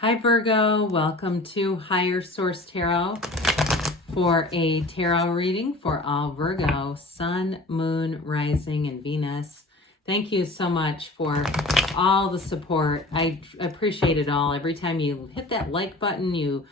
Hi Virgo, welcome to Higher Source Tarot for a tarot reading for all Virgo, Sun, Moon, Rising, and Venus. Thank you so much for all the support. I appreciate it all. Every time you hit that like button, you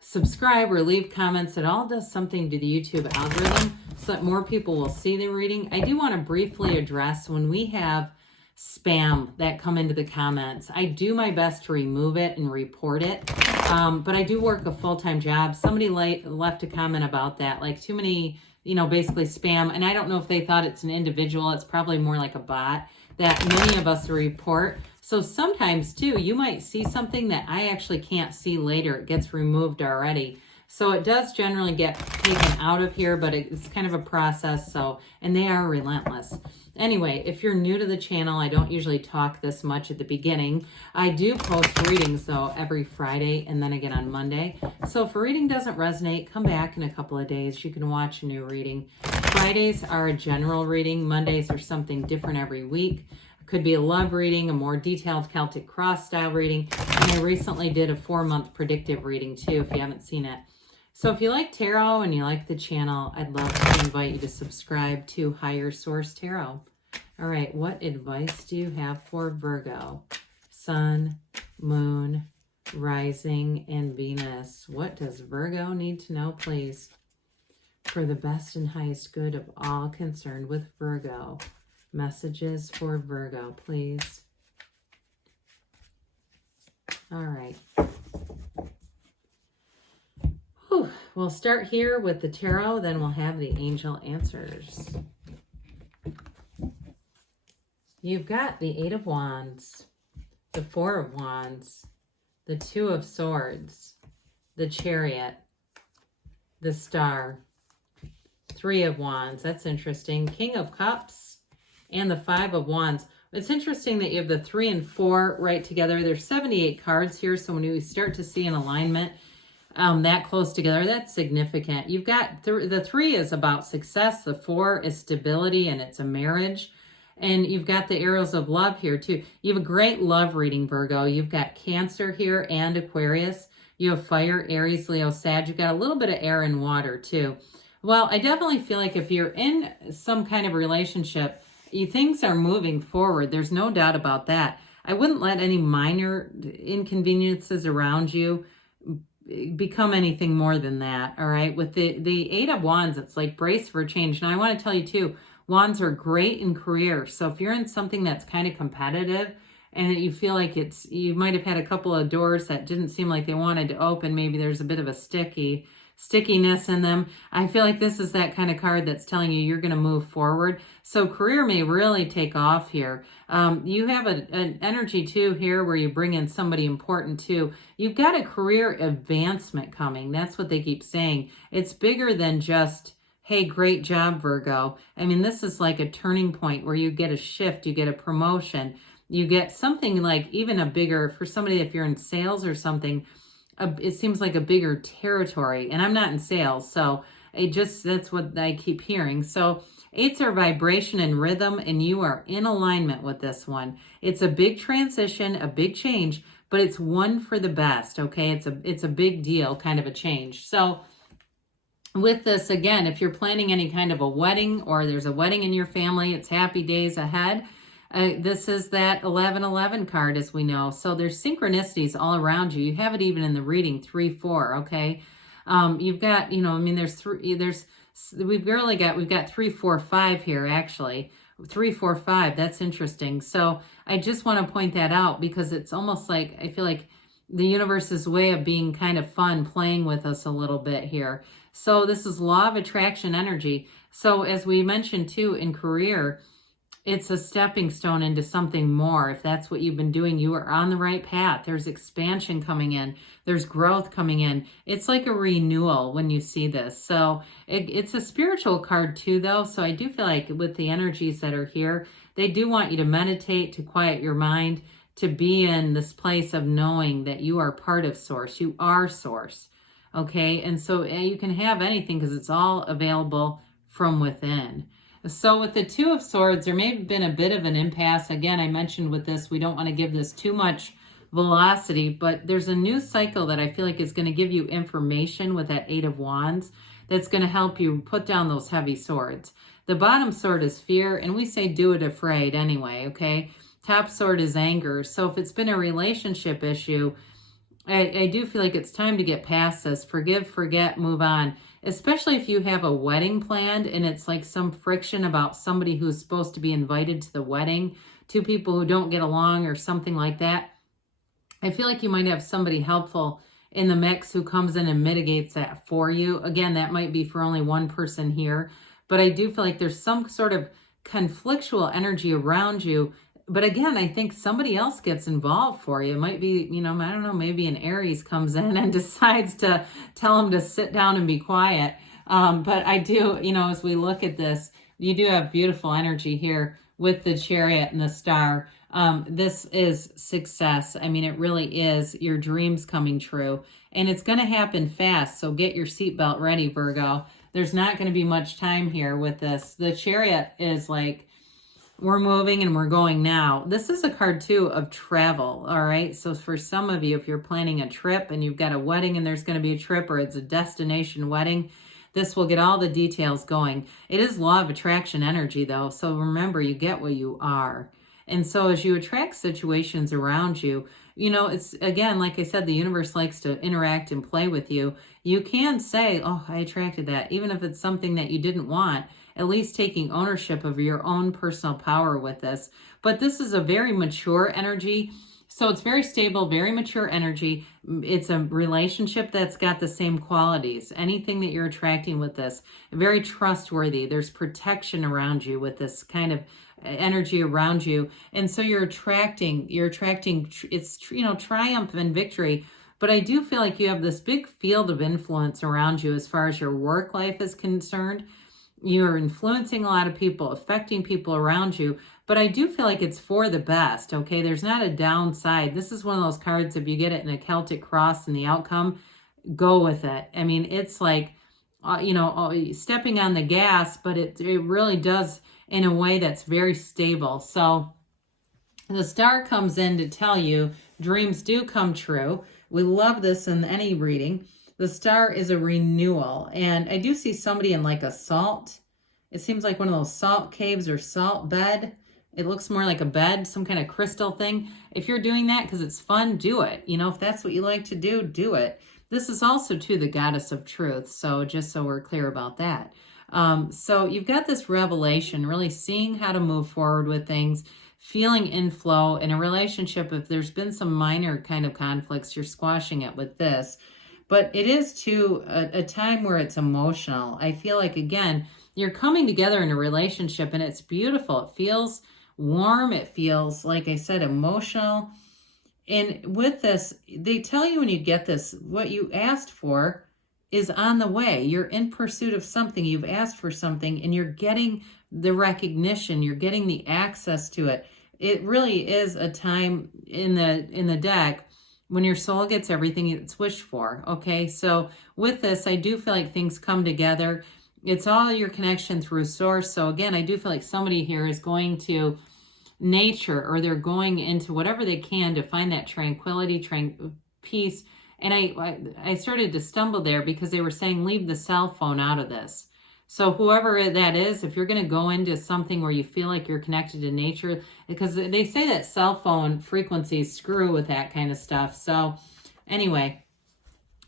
subscribe or leave comments, it all does something to the YouTube algorithm so that more people will see the reading. I do want to briefly address when we have spam that come into the comments. I do my best to remove it and report it, but I do work a full-time job. Somebody left a comment about that, like too many, basically spam, and I don't know if they thought it's an individual. It's probably more like a bot that many of us report. So sometimes too, you might see something that I actually can't see later. It gets removed already. So it does generally get taken out of here, but it's kind of a process. And they are relentless. Anyway, if you're new to the channel, I don't usually talk this much at the beginning. I do post readings though every Friday and then again on Monday. So if a reading doesn't resonate, come back in a couple of days. You can watch a new reading. Fridays are a general reading. Mondays are something different every week. It could be a love reading, a more detailed Celtic cross style reading. And I recently did a 4-month predictive reading too, if you haven't seen it. So if you like tarot and you like the channel, I'd love to invite you to subscribe to Higher Source Tarot. All right, what advice do you have for Virgo? Sun, Moon, Rising, and Venus. What does Virgo need to know, please? For the best and highest good of all concerned with Virgo. Messages for Virgo, please. All right. We'll start here with the tarot, then we'll have the angel answers. You've got the 8 of Wands, the 4 of Wands, the 2 of Swords, the Chariot, the Star, 3 of Wands. That's interesting. King of Cups, and the 5 of Wands. It's interesting that you have the 3 and 4 right together. There's 78 cards here, so when we start to see an alignment that close together, that's significant. You've got the 3 is about success, the 4 is stability, and it's a marriage. And you've got the arrows of love here too. You have a great love reading, Virgo. You've got Cancer here and Aquarius. You have fire, Aries, Leo, Sag. You've got a little bit of air and water too. Well, I definitely feel like if you're in some kind of relationship, things are moving forward. There's no doubt about that. I wouldn't let any minor inconveniences around you become anything more than that. All right. With the 8 of Wands, it's like brace for change. Now I want to tell you too, Wands are great in career. So if you're in something that's kind of competitive and you feel like you might have had a couple of doors that didn't seem like they wanted to open, maybe there's a bit of a stickiness in them. I feel like this is that kind of card that's telling you you're going to move forward. So career may really take off here. You have an energy too here where you bring in somebody important too. You've got a career advancement coming. That's what they keep saying. It's bigger than just, hey, great job, Virgo. I mean, this is like a turning point where you get a shift, you get a promotion, you get something like even a bigger, for somebody, if you're in sales or something, it seems like a bigger territory. And I'm not in sales, so that's what I keep hearing. So 8s are vibration and rhythm, and you are in alignment with this one. It's a big transition, a big change, but it's one for the best, okay? It's a big deal, kind of a change. So with this, again, if you're planning any kind of a wedding or there's a wedding in your family, it's happy days ahead. This is that 1111 card, as we know. So there's synchronicities all around you. You have it even in the reading 3-4, okay? You've got, we've got 3-4-5 here, actually. 3-4-5, that's interesting. So I just want to point that out because it's almost like, I feel like the universe's way of being kind of fun, playing with us a little bit here. So this is law of attraction energy. So as we mentioned too, in career, it's a stepping stone into something more. If that's what you've been doing, you are on the right path. There's expansion coming in. There's growth coming in. It's like a renewal when you see this. So it's a spiritual card too, though. So I do feel like with the energies that are here, they do want you to meditate, to quiet your mind, to be in this place of knowing that you are part of Source. You are Source. Okay, and so you can have anything because it's all available from within. So with the 2 of Swords, there may have been a bit of an impasse. Again, I mentioned with this, we don't want to give this too much velocity, but there's a new cycle that I feel like is going to give you information with that Eight of Wands that's going to help you put down those heavy swords. The bottom sword is fear, and we say do it afraid anyway, okay? Top sword is anger. So if it's been a relationship issue, I do feel like it's time to get past this. Forgive, forget, move on. Especially if you have a wedding planned and it's like some friction about somebody who's supposed to be invited to the wedding, two people who don't get along or something like that. I feel like you might have somebody helpful in the mix who comes in and mitigates that for you. Again, that might be for only one person here, but I do feel like there's some sort of conflictual energy around you. But again, I think somebody else gets involved for you. It might be, you know, I don't know, maybe an Aries comes in and decides to tell them to sit down and be quiet. But I do, you know, as we look at this, you do have beautiful energy here with the Chariot and the Star. This is success. I mean, it really is your dreams coming true. And it's going to happen fast. So get your seatbelt ready, Virgo. There's not going to be much time here with this. The Chariot is like, we're moving and we're going now. This is a card too of travel, all right? So for some of you, if you're planning a trip and you've got a wedding and there's going to be a trip or it's a destination wedding, this will get all the details going. It is law of attraction energy though. So remember, you get what you are. And so as you attract situations around you, you know, it's again, like I said, the universe likes to interact and play with you. You can say, oh, I attracted that, even if it's something that you didn't want. At least taking ownership of your own personal power with this. But this is a very mature energy. So it's very stable, very mature energy. It's a relationship that's got the same qualities. Anything that you're attracting with this, very trustworthy. There's protection around you with this kind of energy around you. And so you're attracting, it's, you know, triumph and victory. But I do feel like you have this big field of influence around you as far as your work life is concerned. You're influencing a lot of people, affecting people around you, but I do feel like it's for the best, okay? There's not a downside. This is one of those cards, if you get it in a Celtic cross and the outcome, go with it. I mean, it's like, you know, stepping on the gas, but it really does in a way that's very stable. So the Star comes in to tell you dreams do come true. We love this in any reading. The Star is a renewal, and I do see somebody in like a salt. It seems like one of those salt caves or salt bed. It looks more like a bed, some kind of crystal thing. If you're doing that because it's fun, do it. You know, if that's what you like to do, do it. This is also, too, the goddess of truth, so just so we're clear about that. So you've got this revelation, really seeing how to move forward with things, feeling in flow in a relationship. If there's been some minor kind of conflicts, you're squashing it with this. But it is, too, a time where it's emotional. I feel like, again, you're coming together in a relationship, and it's beautiful. It feels warm. It feels, like I said, emotional. And with this, they tell you when you get this, what you asked for is on the way. You're in pursuit of something. You've asked for something, and you're getting the recognition. You're getting the access to it. It really is a time in the deck when your soul gets everything it's wished for, okay? So with this, I do feel like things come together. It's all your connection through source. So again, I do feel like somebody here is going to nature, or they're going into whatever they can to find that tranquility, peace. And I started to stumble there because they were saying leave the cell phone out of this. So whoever that is, if you're going to go into something where you feel like you're connected to nature, because they say that cell phone frequencies screw with that kind of stuff. So anyway,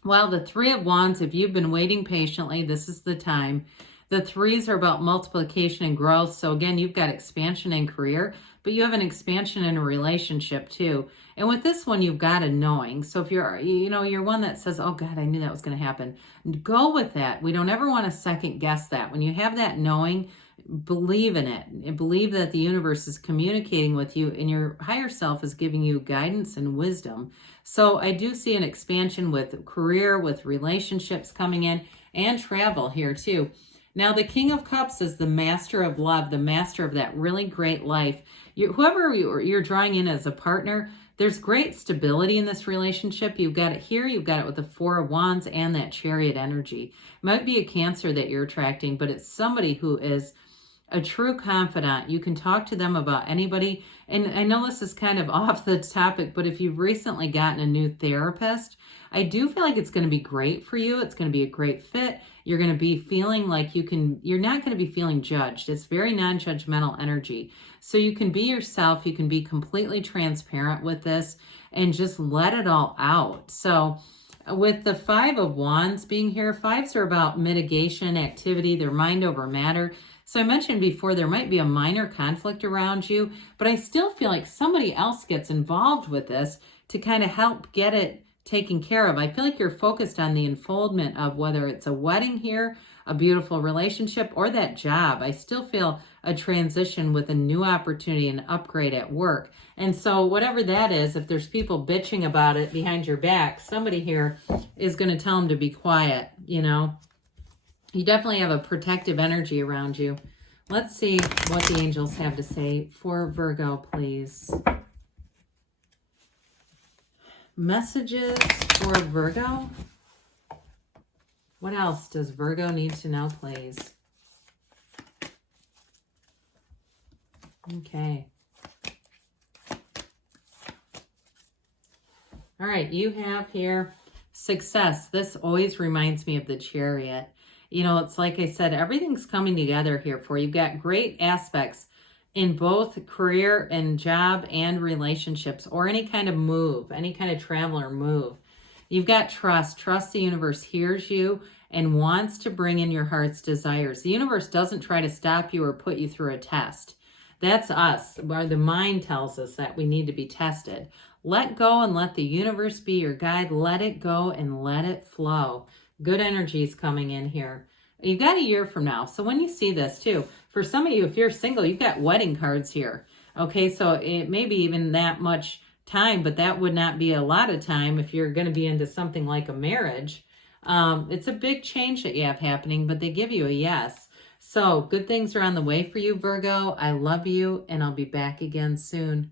well, the Three of Wands, if you've been waiting patiently, this is the time. The threes are about multiplication and growth. So again, you've got expansion in career, but you have an expansion in a relationship too. And with this one, you've got a knowing. So if you're one that says, oh God, I knew that was going to happen. Go with that. We don't ever want to second guess that. When you have that knowing, believe in it. And believe that the universe is communicating with you and your higher self is giving you guidance and wisdom. So I do see an expansion with career, with relationships coming in, and travel here too. Now, the King of Cups is the master of love, the master of that really great life. Whoever you're drawing in as a partner, there's great stability in this relationship. You've got it here. You've got it with the Four of Wands and that Chariot energy. It might be a Cancer that you're attracting, but it's somebody who is a true confidant. You can talk to them about anybody. And I know this is kind of off the topic, but if you've recently gotten a new therapist, I do feel like it's going to be great for you. It's going to be a great fit. You're going to be feeling like you're not going to be feeling judged. It's very non-judgmental energy. So you can be yourself. You can be completely transparent with this and just let it all out. So with the Five of Wands being here, fives are about mitigation, activity, their mind over matter. So I mentioned before, there might be a minor conflict around you, but I still feel like somebody else gets involved with this to kind of help get it taken care of. I feel like you're focused on the unfoldment of whether it's a wedding here, a beautiful relationship, or that job. I still feel a transition with a new opportunity, an upgrade at work. And so whatever that is, if there's people bitching about it behind your back, somebody here is going to tell them to be quiet, you know. You definitely have a protective energy around you. Let's see what the angels have to say for Virgo, please. Messages for Virgo. What else does Virgo need to know, please? Okay. All right, you have here success. This always reminds me of the Chariot. You know, it's like I said, everything's coming together here for you. You've got great aspects in both career and job and relationships, or any kind of move, any kind of travel or move. You've got trust. Trust the universe hears you and wants to bring in your heart's desires. The universe doesn't try to stop you or put you through a test. That's us, where the mind tells us that we need to be tested. Let go and let the universe be your guide. Let it go and let it flow. Good energy is coming in here. You've got a year from now. So when you see this too, for some of you, if you're single, you've got wedding cards here. Okay, so it may be even that much time, but that would not be a lot of time if you're going to be into something like a marriage. It's a big change that you have happening, but they give you a yes. So good things are on the way for you, Virgo. I love you, and I'll be back again soon.